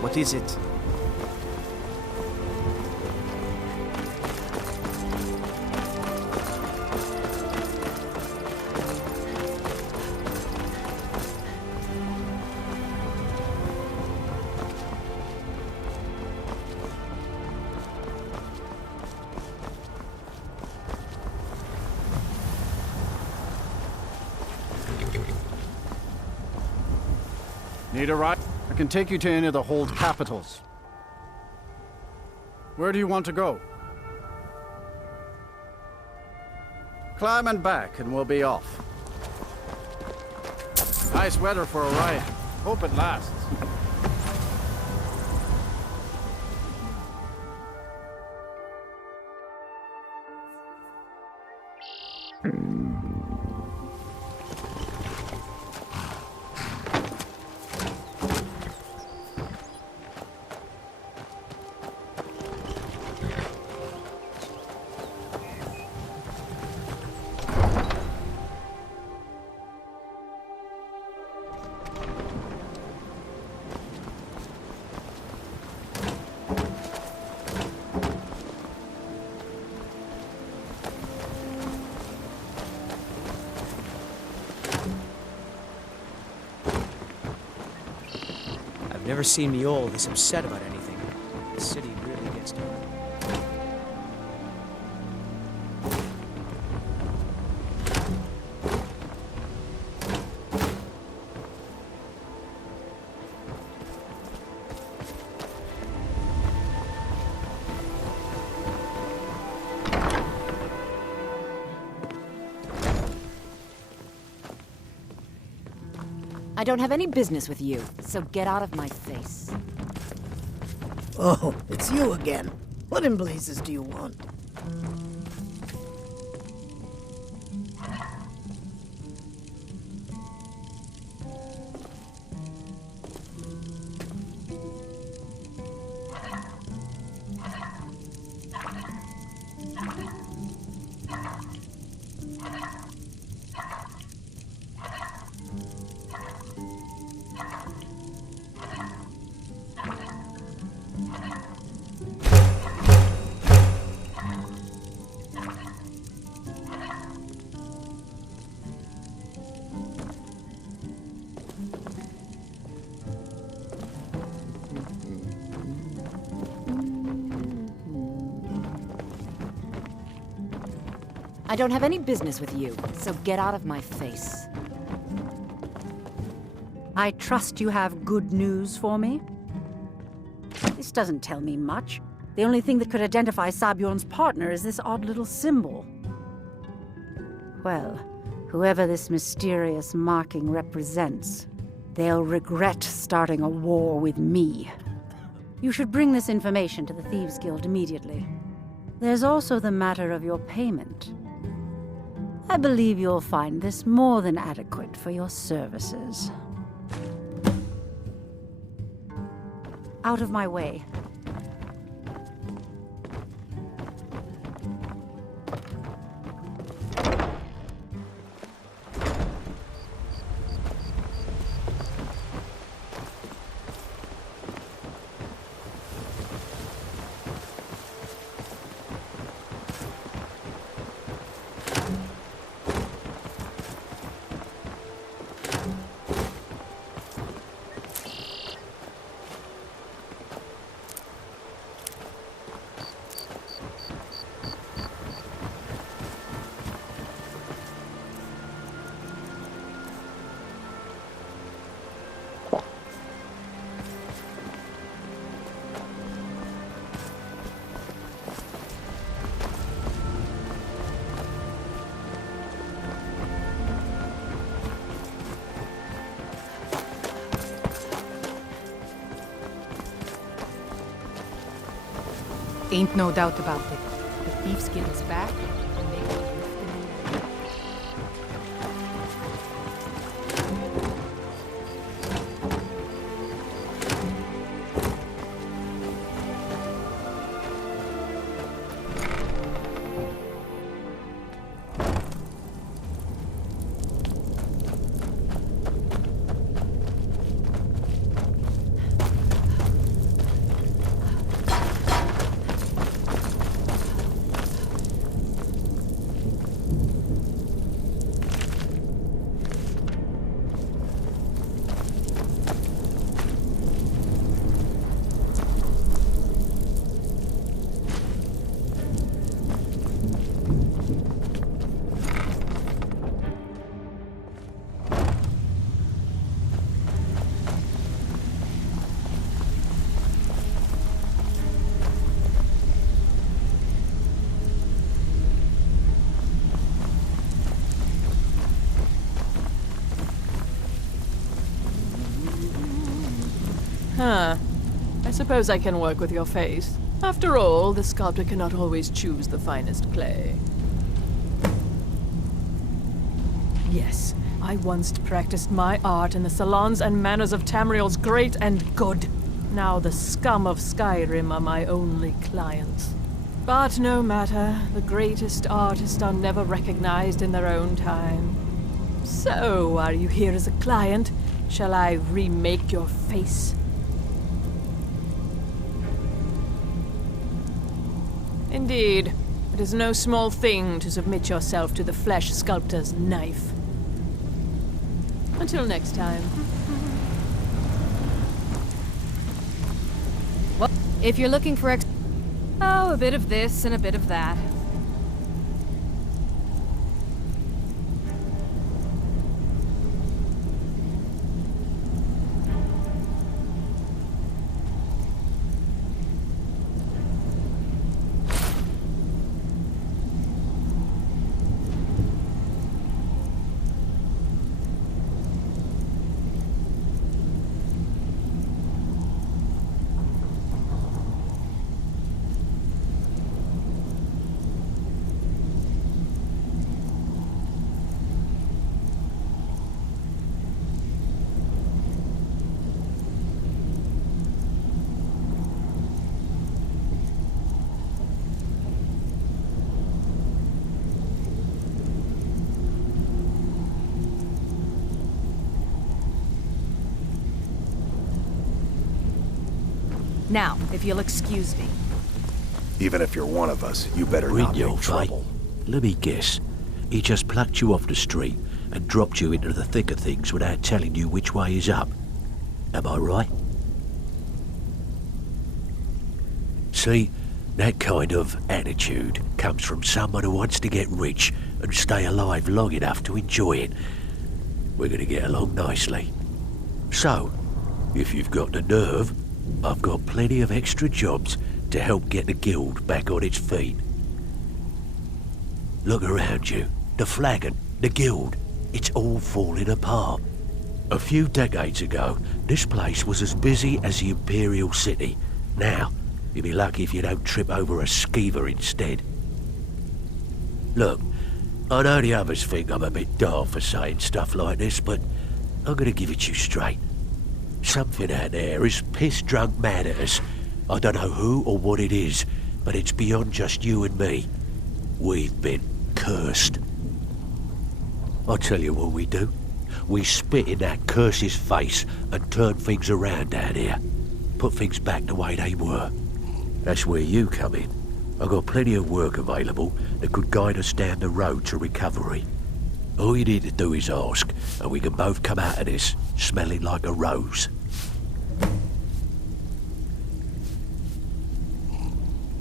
What is it? Need a ride? I can take you to any of the hold capitals. Where do you want to go? Climb and back, and we'll be off. Nice weather for a ride. Hope it lasts. I've never seen Mjolnir this upset about anything. The city really gets to him. I don't have any business with you, so get out of my face. Oh, it's you again. What in blazes do you want? I don't have any business with you, so get out of my face. I trust you have good news for me? This doesn't tell me much. The only thing that could identify Sabjorn's partner is this odd little symbol. Well, whoever this mysterious marking represents, they'll regret starting a war with me. You should bring this information to the Thieves' Guild immediately. There's also the matter of your payment. I believe you'll find this more than adequate for your services. Out of my way. Ain't no doubt about it. The Thieves' Guild is back, and they will lift the mood. Huh. I suppose I can work with your face. After all, the sculptor cannot always choose the finest clay. Yes, I once practiced my art in the salons and manners of Tamriel's great and good. Now the scum of Skyrim are my only clients. But no matter, the greatest artists are never recognized in their own time. So, are you here as a client? Shall I remake your face? Indeed. It is no small thing to submit yourself to the flesh sculptor's knife. Until next time. Well, if you're looking for oh, a bit of this and a bit of that. Now, if you'll excuse me. Even if you're one of us, you better Read not your make fate. trouble. Let me guess. He just plucked you off the street and dropped you into the thick of things without telling you which way is up. Am I right? See, that kind of attitude comes from someone who wants to get rich and stay alive long enough to enjoy it. We're going to get along nicely. So, if you've got the nerve, I've got plenty of extra jobs to help get the guild back on its feet. Look around you. The flagon, the guild, it's all falling apart. A few decades ago, this place was as busy as the Imperial City. Now, you'll be lucky if you don't trip over a skeever instead. Look, I know the others think I'm a bit daft for saying stuff like this, but I'm gonna give it to you straight. Something out there is piss-drunk mad at us. I don't know who or what it is, but it's beyond just you and me. We've been cursed. I'll tell you what we do. We spit in that curse's face and turn things around down here. Put things back the way they were. That's where you come in. I've got plenty of work available that could guide us down the road to recovery. All you need to do is ask, and we can both come out of this smelling like a rose.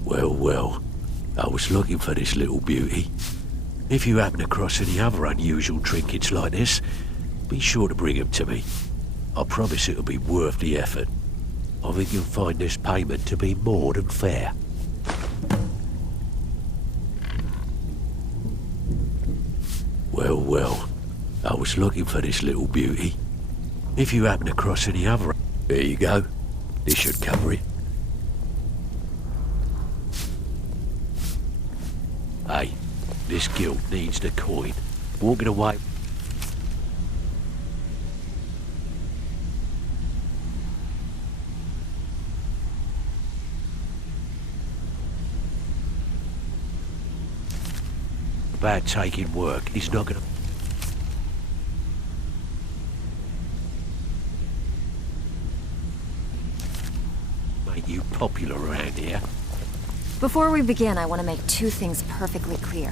Well, well, I was looking for this little beauty. If you happen across any other unusual trinkets like this, be sure to bring them to me. I promise it'll be worth the effort. I think you'll find this payment to be more than fair. Well, well, I was looking for this little beauty. If you happen across any other... There you go. This should cover it. Hey, this guild needs the coin. Walking away... about taking work is not gonna... make you popular around here. Before we begin, I want to make two things perfectly clear.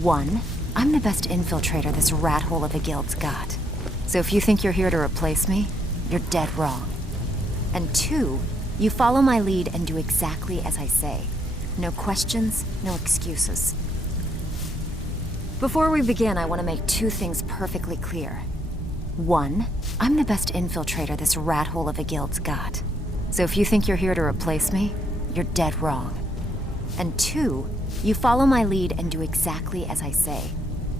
One, I'm the best infiltrator this rat hole of a guild's got. So if you think you're here to replace me, you're dead wrong. And two, you follow my lead and do exactly as I say. No questions, no excuses. Before we begin, I want to make two things perfectly clear. One, I'm the best infiltrator this rat hole of a guild's got. So if you think you're here to replace me, you're dead wrong. And two, you follow my lead and do exactly as I say.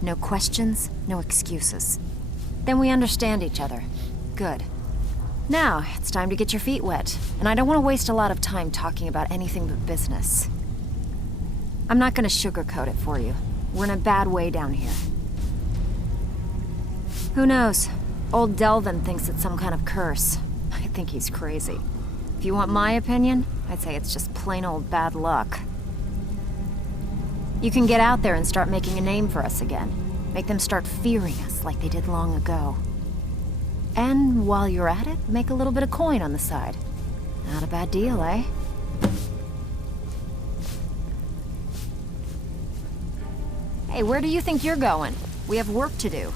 No questions, no excuses. Then we understand each other. Good. Now, it's time to get your feet wet, and I don't want to waste a lot of time talking about anything but business. I'm not gonna sugarcoat it for you. We're in a bad way down here. Who knows? Old Delvin thinks it's some kind of curse. I think he's crazy. If you want my opinion, I'd say it's just plain old bad luck. You can get out there and start making a name for us again. Make them start fearing us like they did long ago. And while you're at it, make a little bit of coin on the side. Not a bad deal, eh? Hey, where do you think you're going? We have work to do.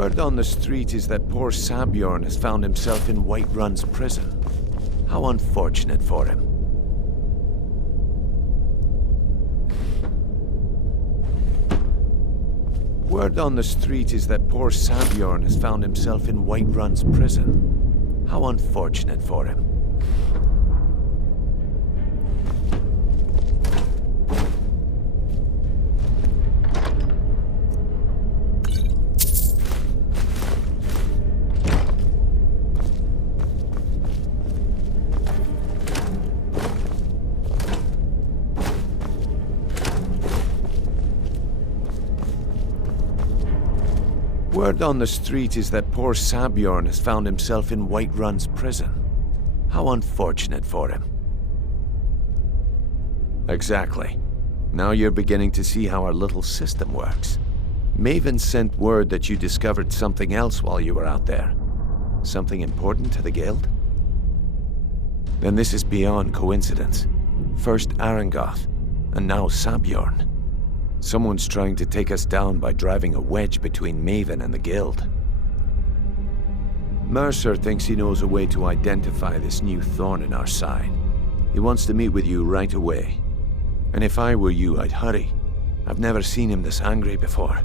Word on the street is that poor Sabjorn has found himself in Whiterun's prison. How unfortunate for him. Word on the street is that poor Sabjorn has found himself in Whiterun's prison. How unfortunate for him. Word on the street is that poor Sabjorn has found himself in Whiterun's prison. How unfortunate for him. Exactly. Now you're beginning to see how our little system works. Maven sent word that you discovered something else while you were out there. Something important to the Guild? Then this is beyond coincidence. First Arangoth, and now Sabjorn. Someone's trying to take us down by driving a wedge between Maven and the Guild. Mercer thinks he knows a way to identify this new thorn in our side. He wants to meet with you right away. And if I were you, I'd hurry. I've never seen him this angry before.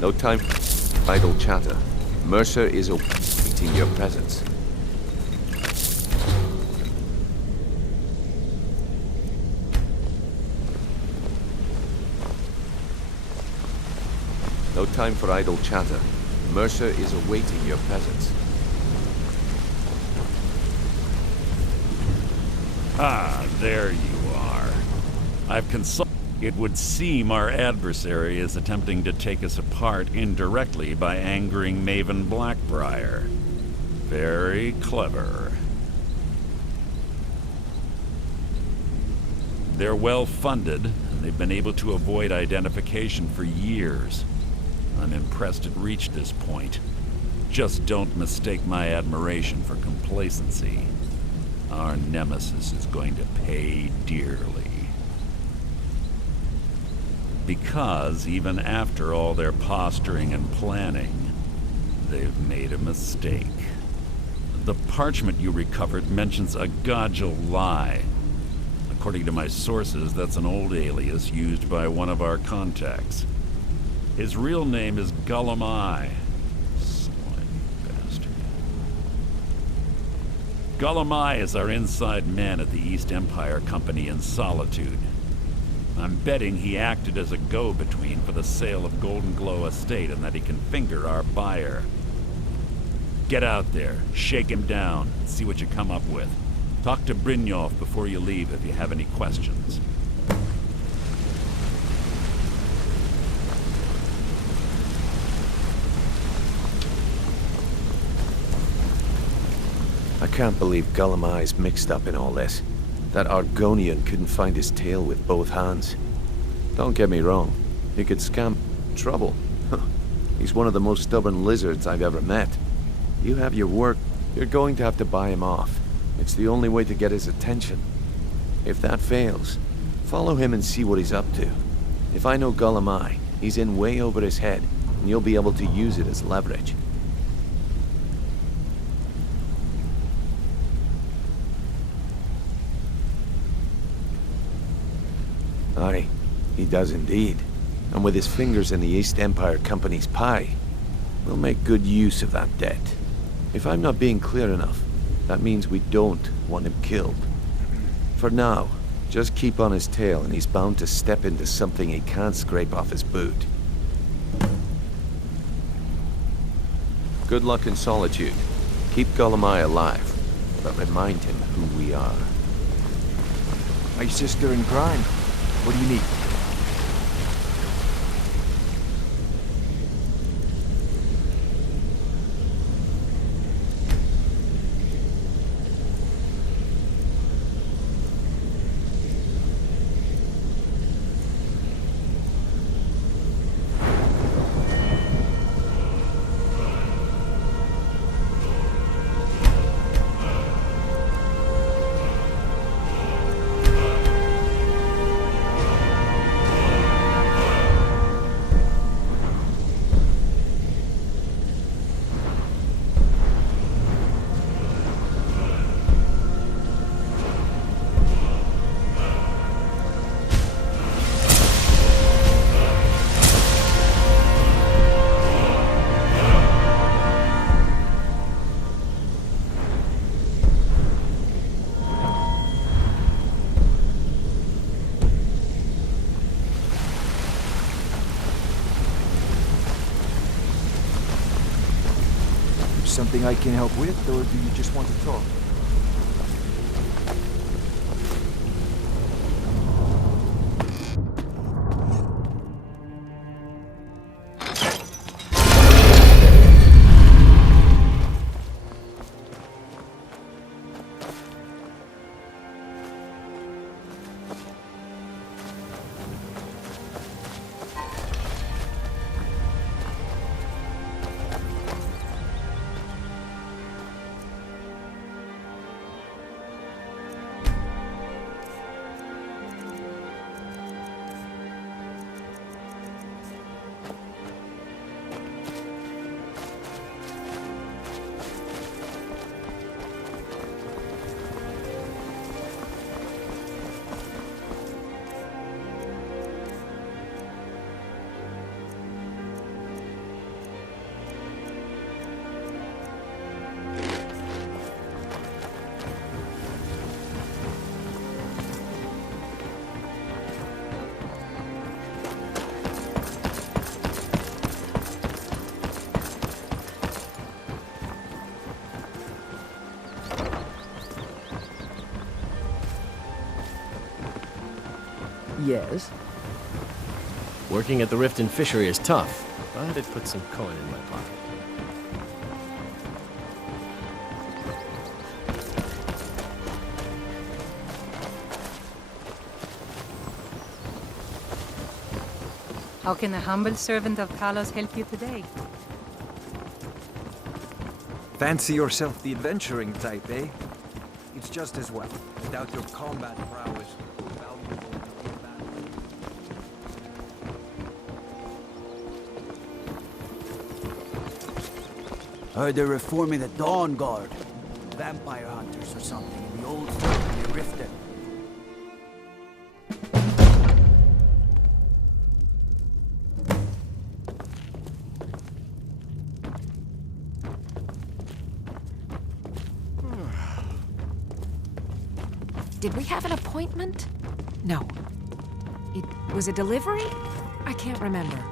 No time for idle chatter. Mercer is awaiting your presence. No time for idle chatter. Mercer is awaiting your presence. Ah, there you are. I've consulted. It would seem our adversary is attempting to take us apart indirectly by angering Maven Blackbriar. Very clever. They're well funded, and they've been able to avoid identification for years. I'm impressed it reached this point. Just don't mistake my admiration for complacency. Our nemesis is going to pay dearly. Because even after all their posturing and planning, they've made a mistake. The parchment you recovered mentions a Godjal lie. According to my sources, that's an old alias used by one of our contacts. His real name is Gullumai. Slimy bastard. Gullumai is our inside man at the East Empire Company in Solitude. I'm betting he acted as a go-between for the sale of Golden Glow Estate and that he can finger our buyer. Get out there, shake him down, and see what you come up with. Talk to Brynjolf before you leave if you have any questions. I can't believe Gullumai's mixed up in all this. That Argonian couldn't find his tail with both hands. Don't get me wrong, he could scam trouble. He's one of the most stubborn lizards I've ever met. You have your work, you're going to have to buy him off. It's the only way to get his attention. If that fails, follow him and see what he's up to. If I know Gullumai, he's in way over his head, and you'll be able to use it as leverage. Aye, he does indeed. And with his fingers in the East Empire Company's pie, we'll make good use of that debt. If I'm not being clear enough, that means we don't want him killed. For now, just keep on his tail and he's bound to step into something he can't scrape off his boot. Good luck in Solitude. Keep Gullumai alive, but remind him who we are. My sister in crime. What do you need? something I can help with, or do you just want to talk? Yes? Working at the Riften Fishery is tough, but it puts some coin in my pocket. How can the humble servant of Talos help you today? Fancy yourself the adventuring type, eh? It's just as well. Without your combat prowess, you're valuable in battle. Heard they're reforming the Dawn Guard. Vampire hunters or something in the old fort near Riften. Did we have an appointment? No. It was a delivery? I can't remember.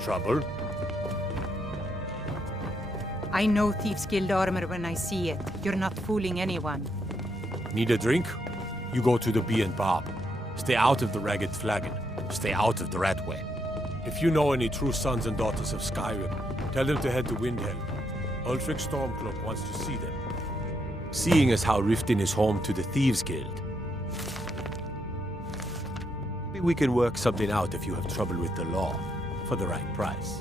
Trouble? I know Thieves Guild armor when I see it. You're not fooling anyone. Need a drink? You go to the Bee and Bob. Stay out of the Ragged Flagon. Stay out of the Ratway. If you know any true sons and daughters of Skyrim, tell them to head to Windhelm. Ulfric Stormcloak wants to see them. Seeing as how Riften is home to the Thieves Guild. Maybe we can work something out if you have trouble with the law, for the right price.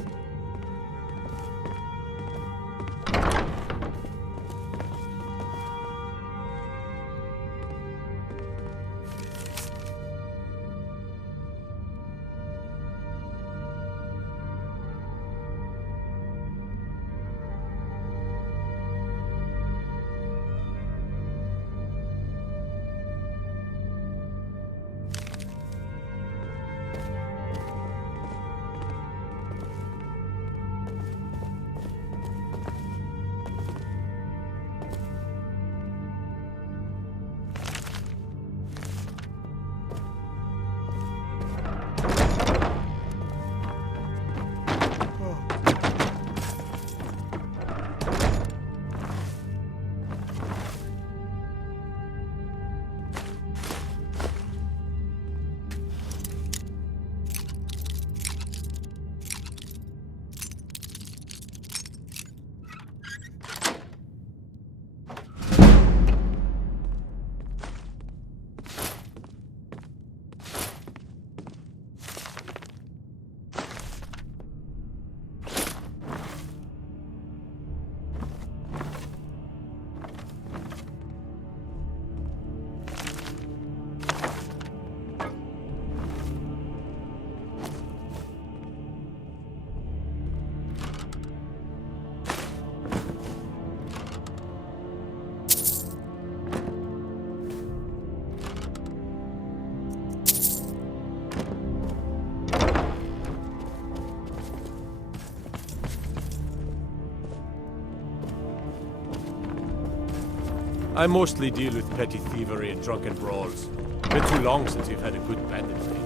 I mostly deal with petty thievery and drunken brawls. Been too long since we've had a good bandit raid.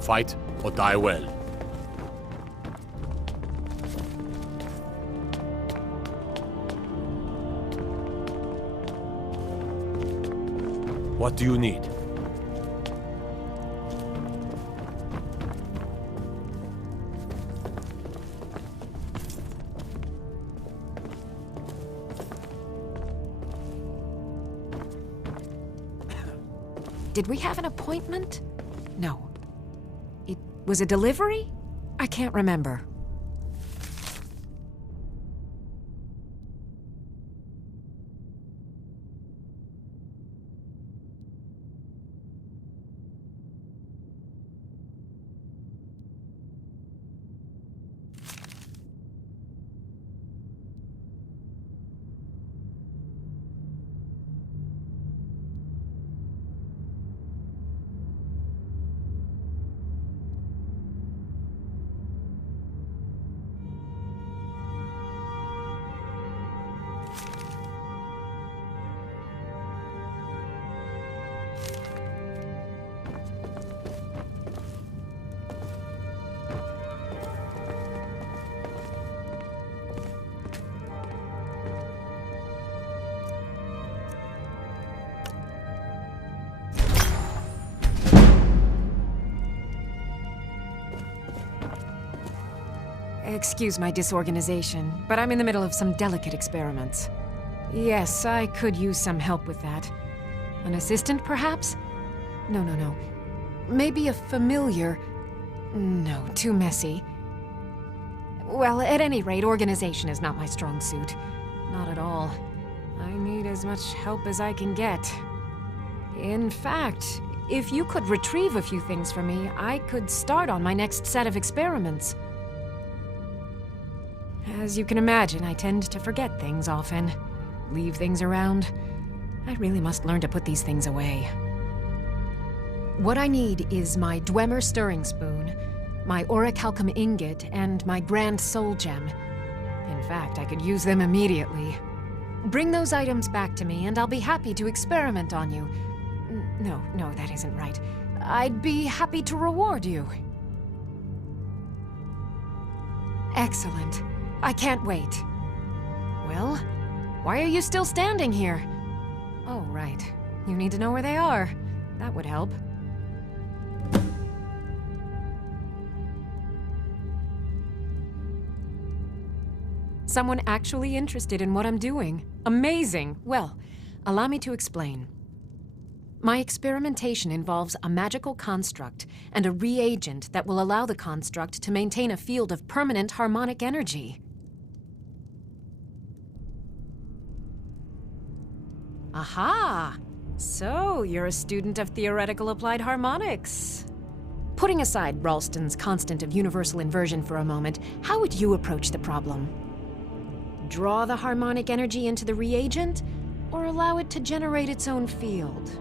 Fight or die well. What do you need? Did we have an appointment? No. It was a delivery? I can't remember. Excuse my disorganization, but I'm in the middle of some delicate experiments. Yes, I could use some help with that. An assistant, perhaps? No. Maybe a familiar. No, too messy. Well, at any rate, organization is not my strong suit. Not at all. I need as much help as I can get. In fact, if you could retrieve a few things for me, I could start on my next set of experiments. As you can imagine, I tend to forget things often. Leave things around. I really must learn to put these things away. What I need is my Dwemer stirring spoon, my orichalcum ingot, and my Grand Soul Gem. In fact, I could use them immediately. Bring those items back to me, and I'll be happy to experiment on you. No, that isn't right. I'd be happy to reward you. Excellent. I can't wait. Well, why are you still standing here? Oh, right. You need to know where they are. That would help. Someone actually interested in what I'm doing. Amazing. Well, allow me to explain. My experimentation involves a magical construct and a reagent that will allow the construct to maintain a field of permanent harmonic energy. Aha! So, you're a student of theoretical applied harmonics. Putting aside Ralston's constant of universal inversion for a moment, how would you approach the problem? Draw the harmonic energy into the reagent, or allow it to generate its own field?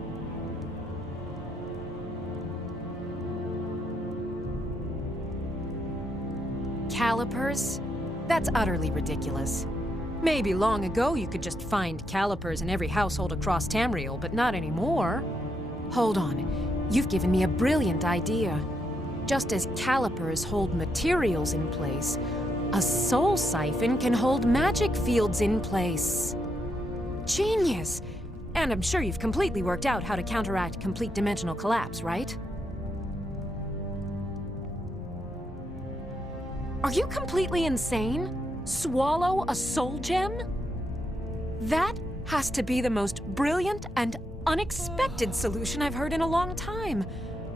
Calipers? That's utterly ridiculous. Maybe long ago you could just find calipers in every household across Tamriel, but not anymore. Hold on. You've given me a brilliant idea. Just as calipers hold materials in place, a soul siphon can hold magic fields in place. Genius! And I'm sure you've completely worked out how to counteract complete dimensional collapse, right? Are you completely insane? Swallow a soul gem? That has to be the most brilliant and unexpected solution I've heard in a long time.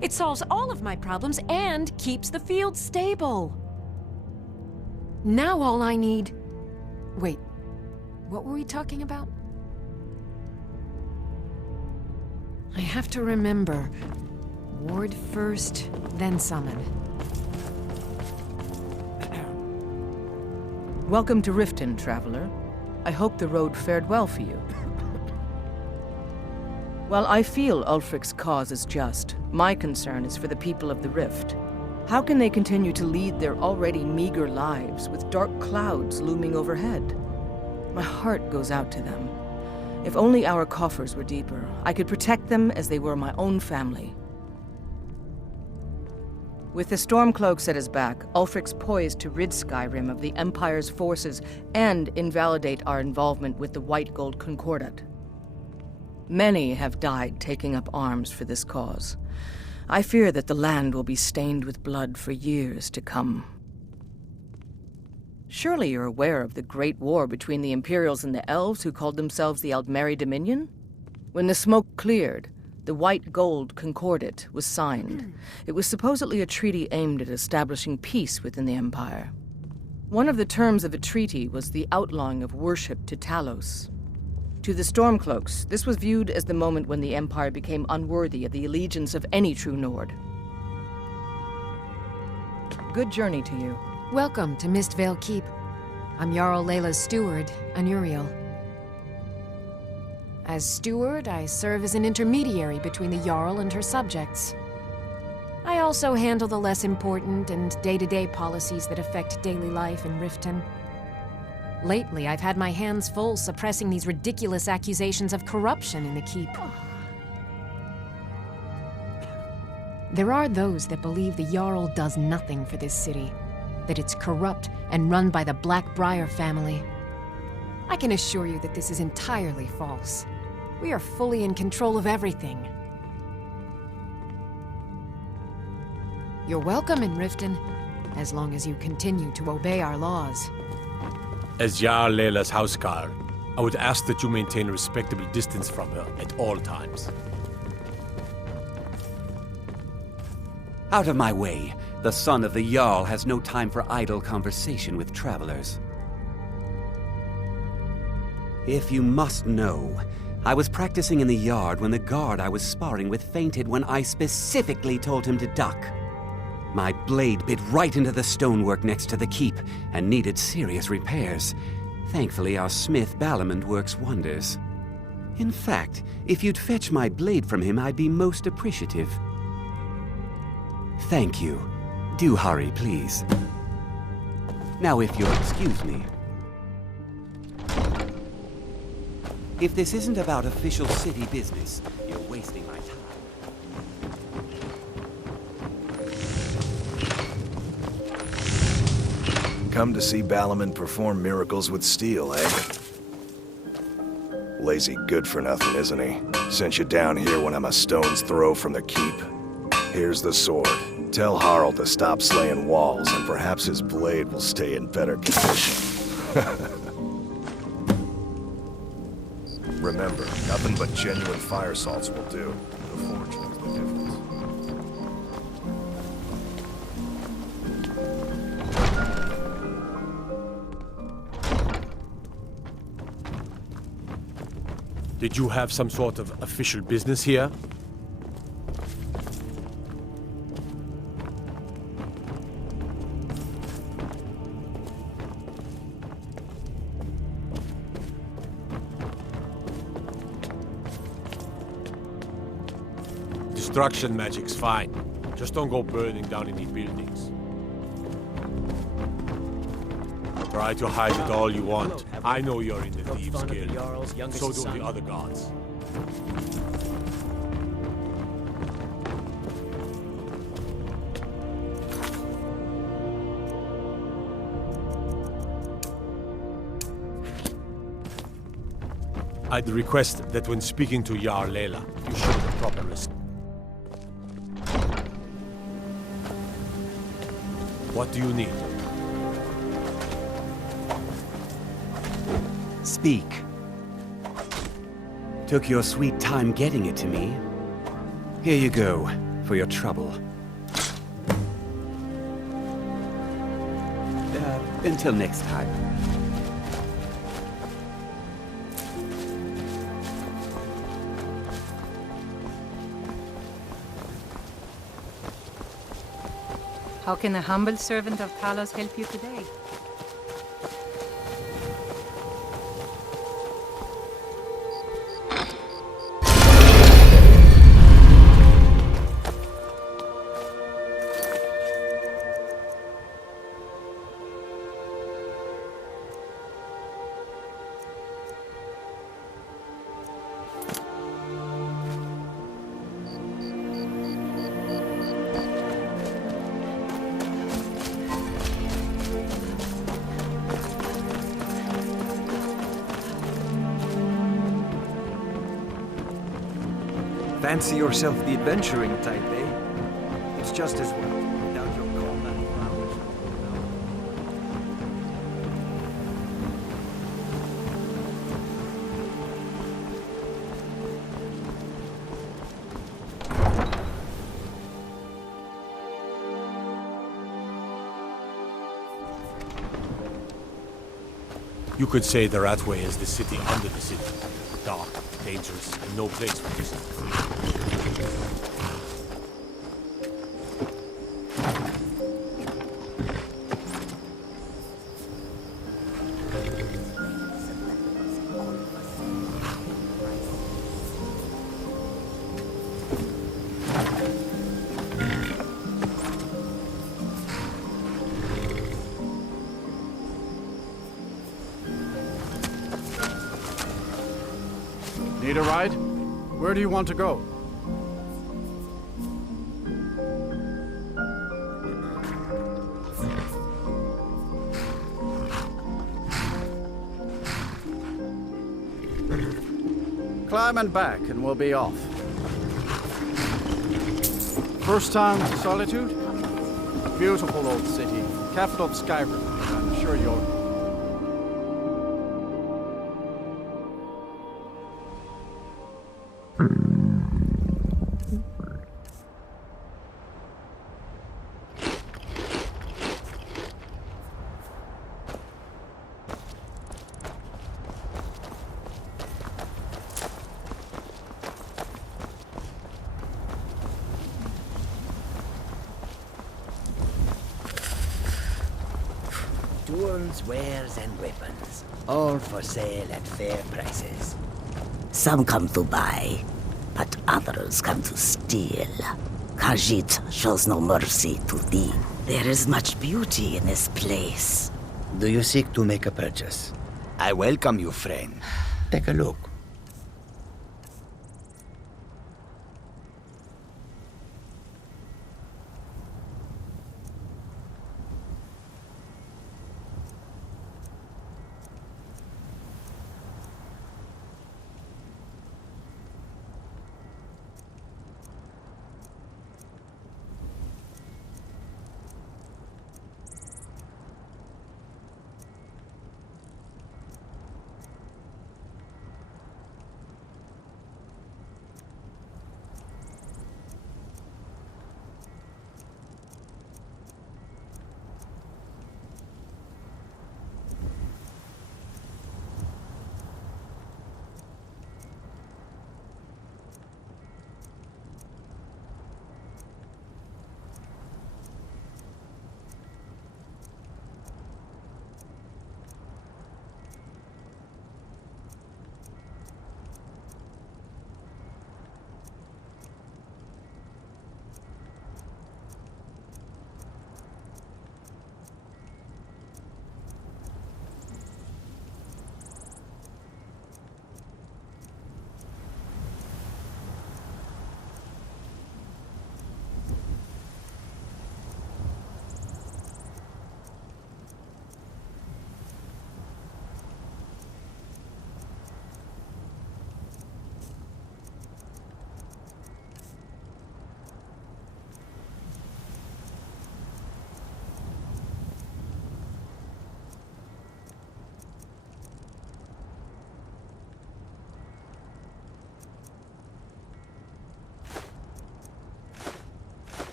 It solves all of my problems and keeps the field stable. Now all I need... Wait, what were we talking about? I have to remember. Ward first, then summon. Welcome to Riften, traveler. I hope the road fared well for you. While I feel Ulfric's cause is just, my concern is for the people of the Rift. How can they continue to lead their already meager lives with dark clouds looming overhead? My heart goes out to them. If only our coffers were deeper, I could protect them as they were my own family. With the Stormcloaks at his back, Ulfric's poised to rid Skyrim of the Empire's forces and invalidate our involvement with the White Gold Concordat. Many have died taking up arms for this cause. I fear that the land will be stained with blood for years to come. Surely you're aware of the Great War between the Imperials and the Elves who called themselves the Aldmeri Dominion? When the smoke cleared, the White Gold Concordat was signed. It was supposedly a treaty aimed at establishing peace within the Empire. One of the terms of the treaty was the outlawing of worship to Talos. To the Stormcloaks, this was viewed as the moment when the Empire became unworthy of the allegiance of any true Nord. Good journey to you. Welcome to Mistvale Keep. I'm Jarl Layla's steward, Anuriel. As steward, I serve as an intermediary between the Jarl and her subjects. I also handle the less important and day-to-day policies that affect daily life in Riften. Lately, I've had my hands full suppressing these ridiculous accusations of corruption in the Keep. There are those that believe the Jarl does nothing for this city, that it's corrupt and run by the Blackbriar family. I can assure you that this is entirely false. We are fully in control of everything. You're welcome in Riften, as long as you continue to obey our laws. As Jarl Layla's houseguard, I would ask that you maintain a respectable distance from her at all times. Out of my way! The son of the Jarl has no time for idle conversation with travelers. If you must know, I was practicing in the yard when the guard I was sparring with fainted when I specifically told him to duck. My blade bit right into the stonework next to the keep and needed serious repairs. Thankfully, our smith Balamond works wonders. In fact, if you'd fetch my blade from him, I'd be most appreciative. Thank you. Do hurry, please. Now, if you'll excuse me. If this isn't about official city business, you're wasting my time. Come to see Balamond perform miracles with steel, eh? Lazy good-for-nothing, isn't he? Sent you down here when I'm a stone's throw from the keep. Here's the sword. Tell Harald to stop slaying walls, and perhaps his blade will stay in better condition. Remember, nothing but genuine fire salts will do. The forge knows the difference. Did you have some sort of official business here? Destruction magic's fine. Just don't go burning down any buildings. Try to hide it all you want. I know you're in the Thieves Guild. So do the other gods. I'd request that when speaking to Jarl Layla, you show the proper respect. What do you need? Speak. Took your sweet time getting it to me. Here you go, for your trouble. Until next time. How can the humble servant of Talos help you today? Fancy yourself the adventuring type, eh? It's just as well, without your combat prowess. You could say the Ratway is the city under the city. Dark, dangerous, and no place for this. Need a ride? Where do you want to go? Climb and back, and we'll be off. First time to Solitude? Beautiful old city, capital of Skyrim. I'm sure you'll... Tools, wares, and weapons, all for sale at fair prices. Some come to buy, but others come to steal. Khajiit shows no mercy to thieves. There is much beauty in this place. Do you seek to make a purchase? I welcome you, friend. Take a look.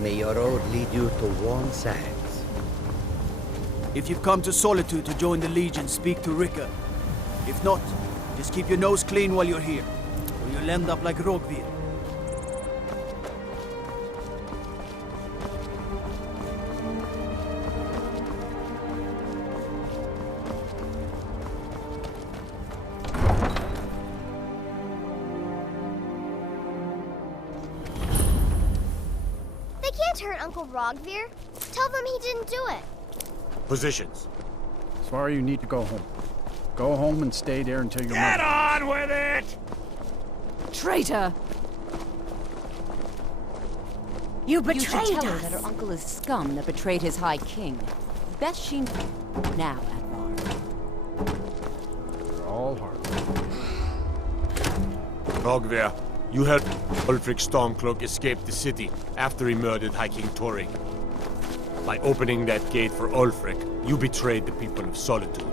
May your road lead you to warm sands. If you've come to Solitude to join the Legion, speak to Rika. If not, just keep your nose clean while you're here, or you'll end up like Rogvir. They can't hurt Uncle Rogvir. Tell them he didn't do it. Positions. Sorry, you need to go home. Go home and stay there until you're Get on with it! Traitor! You You should betrayed tell her us. that her uncle is scum that betrayed his high king. Best she now, Advar. You're all hard. Rogvir, you helped Ulfric Stormcloak escape the city after he murdered High King Torrig. By opening that gate for Ulfric, you betrayed the people of Solitude.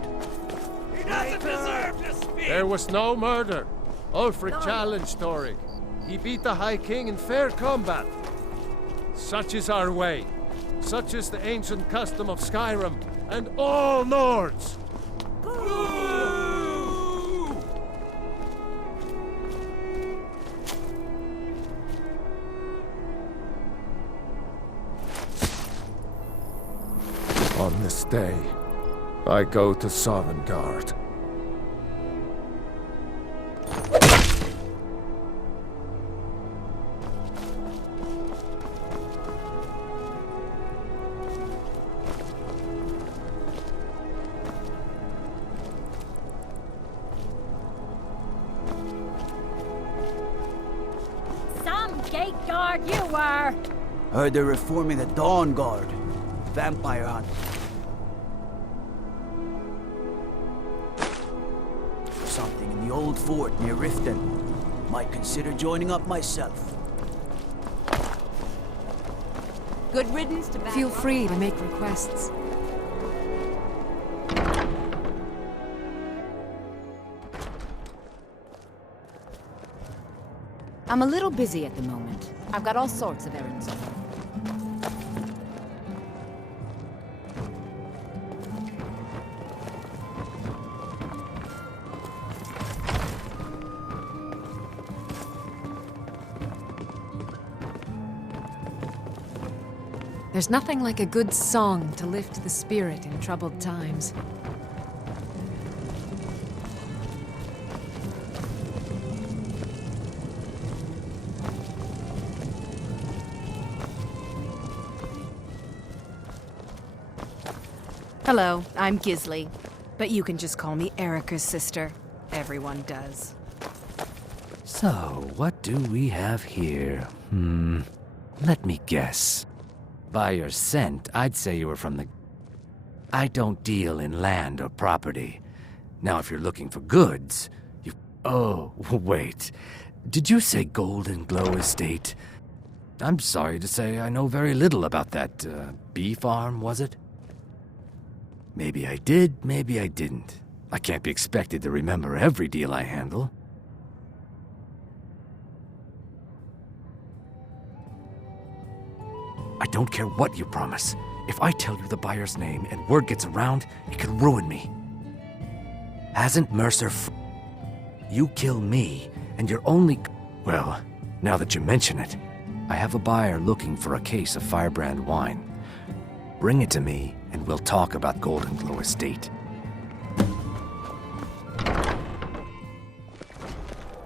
He doesn't deserve to speak! There was no murder. Ulfric challenged Torrig. He beat the High King in fair combat. Such is our way. Such is the ancient custom of Skyrim and all Nords. On this day, I go to Sovngarde. Some gate guard you were! Heard they're reforming the Dawn Guard. Vampire hunt. Something in the old fort near Riften. Might consider joining up myself. Good riddance to Feel free to make requests. I'm a little busy at the moment. I've got all sorts of errands to run. There's nothing like a good song to lift the spirit in troubled times. Hello, I'm Gisli, but you can just call me Erica's sister. Everyone does. So, what do we have here? Let me guess. By your scent, I'd say you were from the... I don't deal in land or property. Now, if you're looking for goods, you... Oh, wait. Did you say Golden Glow Estate? I'm sorry to say I know very little about that, bee farm, was it? Maybe I did, maybe I didn't. I can't be expected to remember every deal I handle. I don't care what you promise. If I tell you the buyer's name and word gets around, it could ruin me. Hasn't Mercer You kill me, and you're only... Well, now that you mention it, I have a buyer looking for a case of Firebrand wine. Bring it to me, and we'll talk about Golden Glow Estate.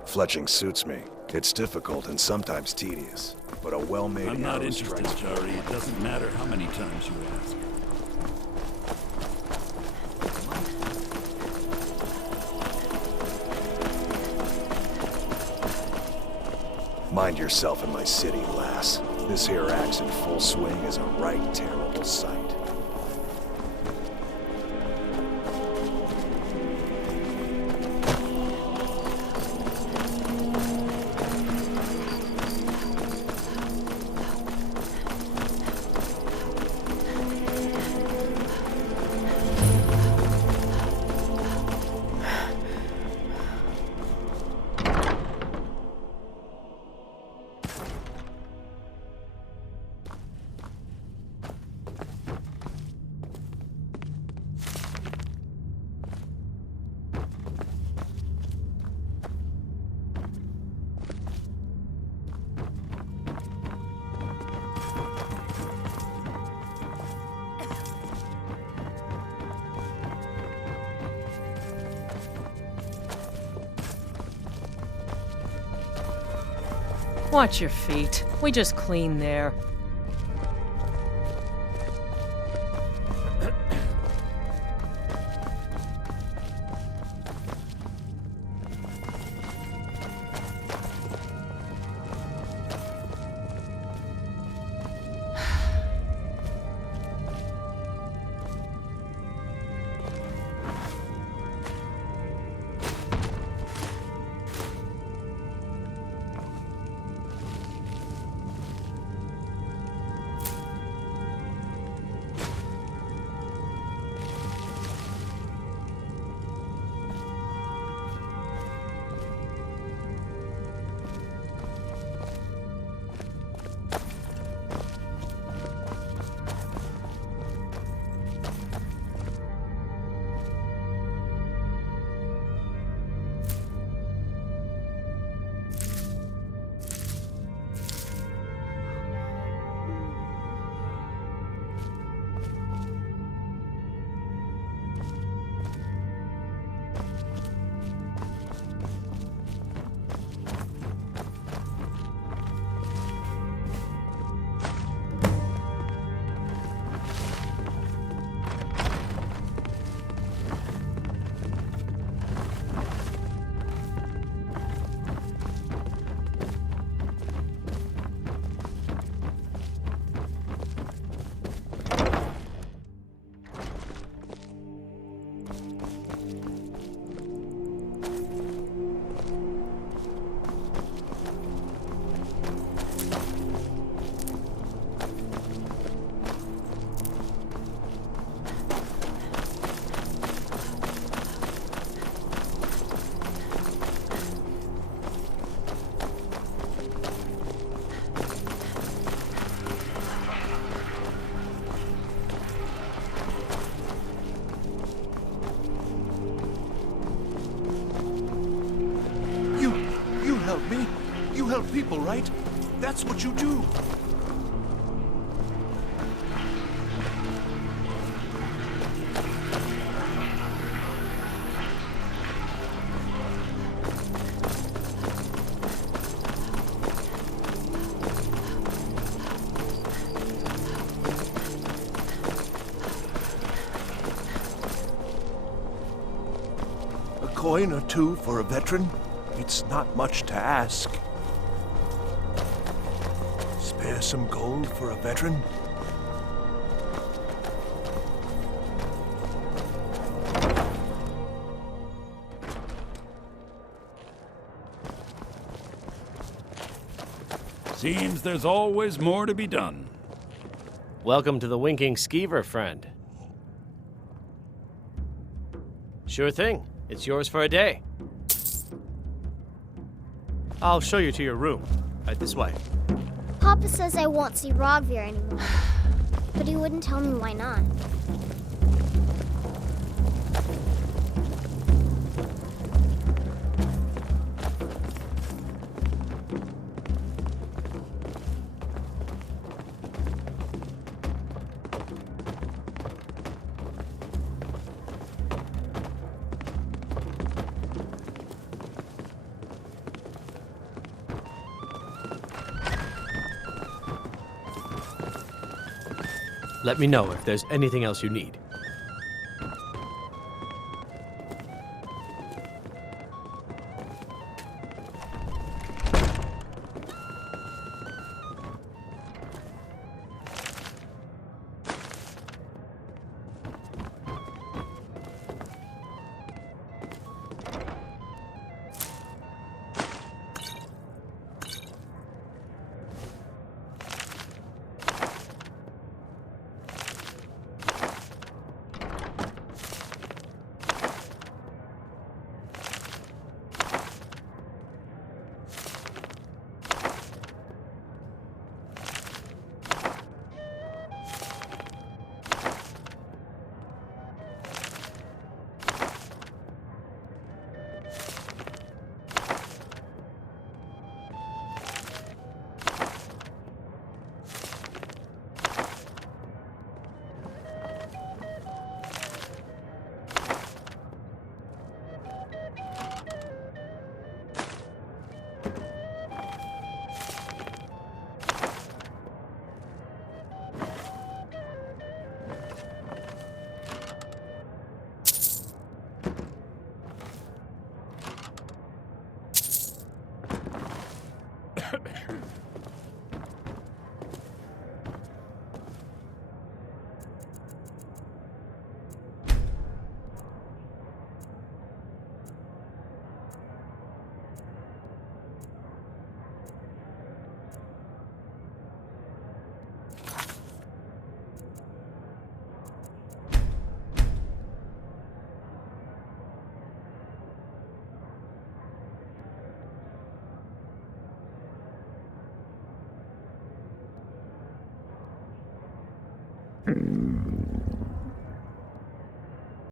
Fletching suits me. It's difficult and sometimes tedious, but a well-made I'm not arrow interested, strikes Jari. It doesn't matter how many times you ask. Mind yourself in my city, lass. This here axe in full swing is a right terrible sight. Watch your feet. We just clean there. help people, right? That's what you do. A coin or two for a veteran? It's not much to ask. Spare some gold for a veteran? Seems there's always more to be done. Welcome to the Winking Skeever, friend. Sure thing. It's yours for a day. I'll show you to your room. Right this way. Papa says I won't see Rogvir anymore, but he wouldn't tell me why not. Let me know if there's anything else you need.